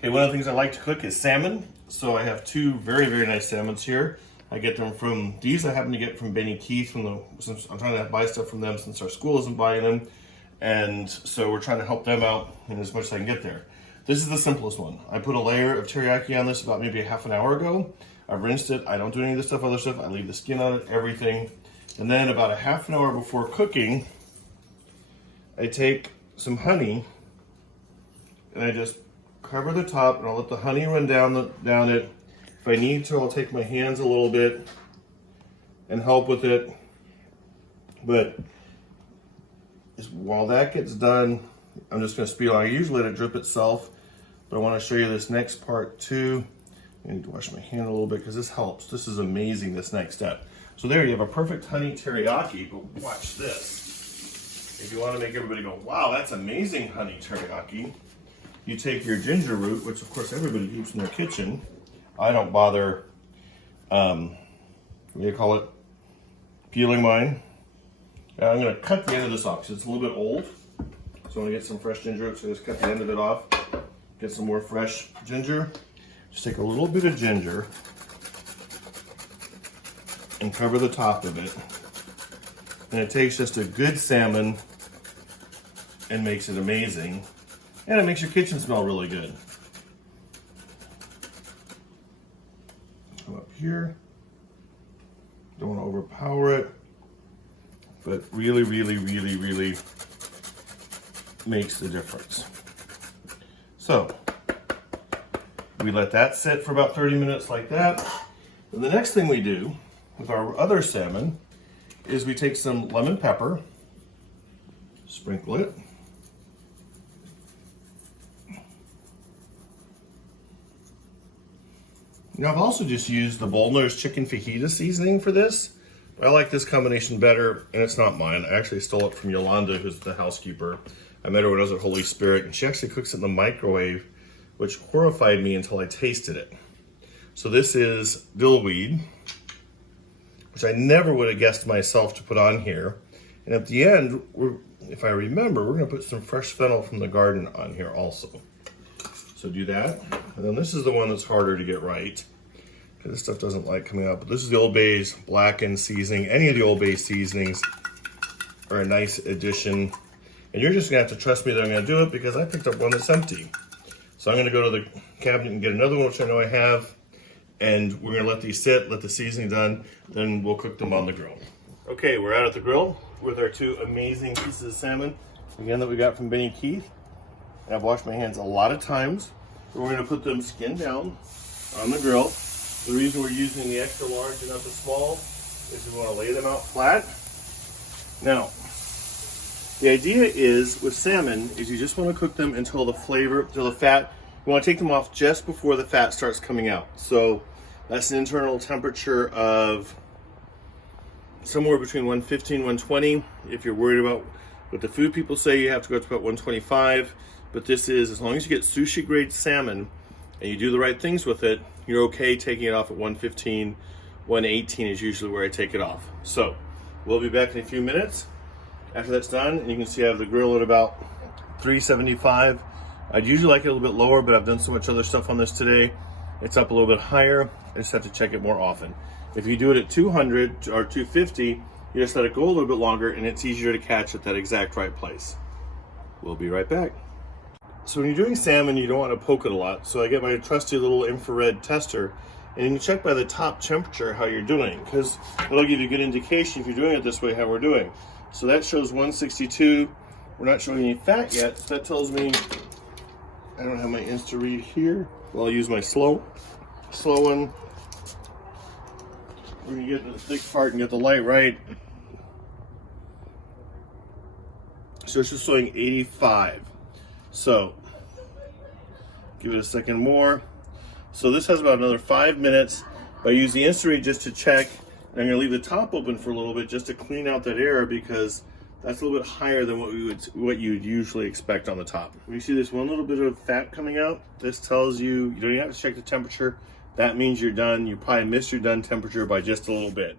Okay, one of the things I like to cook is salmon. So I have two very, very nice salmons here. I get them from, these I happen to get from Benny Keith, since I'm trying to buy stuff from them since our school isn't buying them. And so we're trying to help them out in as much as I can get there. This is the simplest one. I put a layer of teriyaki on this about maybe a half an hour ago. I've rinsed it. I don't do any of this stuff, other stuff. I leave the skin on it, everything. And then about a half an hour before cooking, I take some honey and I just cover the top and I'll let the honey run down it. If I need to, I'll take my hands a little bit and help with it. But while that gets done, I'm just going to speed on. I usually let it drip itself, but I want to show you this next part too. I need to wash my hand a little bit because this helps. This is amazing, this next step. So there you have a perfect honey teriyaki, but watch this. If you want to make everybody go, wow, that's amazing honey teriyaki, you take your ginger root, which of course everybody keeps in their kitchen. I don't bother, what do you call it, peeling mine. I'm going to cut the end of this off because it's a little bit old. So I'm going to get some fresh ginger root, so just cut the end of it off. Get some more fresh ginger. Just take a little bit of ginger and cover the top of it. And it takes just a good salmon and makes it amazing. And it makes your kitchen smell really good. Come up here. Don't want to overpower it, but really, really, really, really makes the difference. So we let that sit for about 30 minutes like that. And the next thing we do with our other salmon is we take some lemon pepper, sprinkle it. Now I've also just used the Boulder's chicken fajita seasoning for this. I like this combination better, and it's not mine. I actually stole it from Yolanda, who's the housekeeper. I met her when I was at Holy Spirit, and she actually cooks it in the microwave, which horrified me until I tasted it. So this is dillweed, which I never would have guessed myself to put on here. And at the end, if I remember, we're gonna put some fresh fennel from the garden on here also. So do that. And then this is the one that's harder to get right, because this stuff doesn't like coming out. But this is the Old Bay's blackened seasoning. Any of the Old Bay seasonings are a nice addition. And you're just gonna have to trust me that I'm gonna do it because I picked up one that's empty. So I'm gonna go to the cabinet and get another one, which I know I have. And we're gonna let these sit, let the seasoning done, then we'll cook them on the grill. Okay, we're out at the grill with our two amazing pieces of salmon, again, that we got from Benny Keith. And I've washed my hands a lot of times. We're gonna put them skin down on the grill. The reason we're using the extra large and not the small is we wanna lay them out flat. Now, the idea is with salmon is you just wanna cook them until the flavor, until the fat, you wanna take them off just before the fat starts coming out. So that's an internal temperature of somewhere between 115, 120. If you're worried about what the food people say, you have to go up to about 125. But this is, as long as you get sushi grade salmon and you do the right things with it, you're okay taking it off at 115, 118 is usually where I take it off. So we'll be back in a few minutes after that's done. And you can see I have the grill at about 375. I'd usually like it a little bit lower, but I've done so much other stuff on this today. It's up a little bit higher. I just have to check it more often. If you do it at 200 or 250, you just let it go a little bit longer and it's easier to catch at that exact right place. We'll be right back. So when you're doing salmon, you don't want to poke it a lot. So I get my trusty little infrared tester, and you can check by the top temperature how you're doing, because it'll give you a good indication if you're doing it this way how we're doing. So that shows 162. We're not showing any fat yet, so that tells me I don't have my Insta read here. Well, I'll use my slow one. We're gonna get to the thick part and get the light right. So it's just showing 85. So give it a second more. So this has about another 5 minutes. I use the Insta read just to check. And I'm gonna leave the top open for a little bit just to clean out that air, because that's a little bit higher than what you would usually expect on the top. When you see this one little bit of fat coming out, this tells you don't even have to check the temperature. That means you're done. You probably missed your done temperature by just a little bit.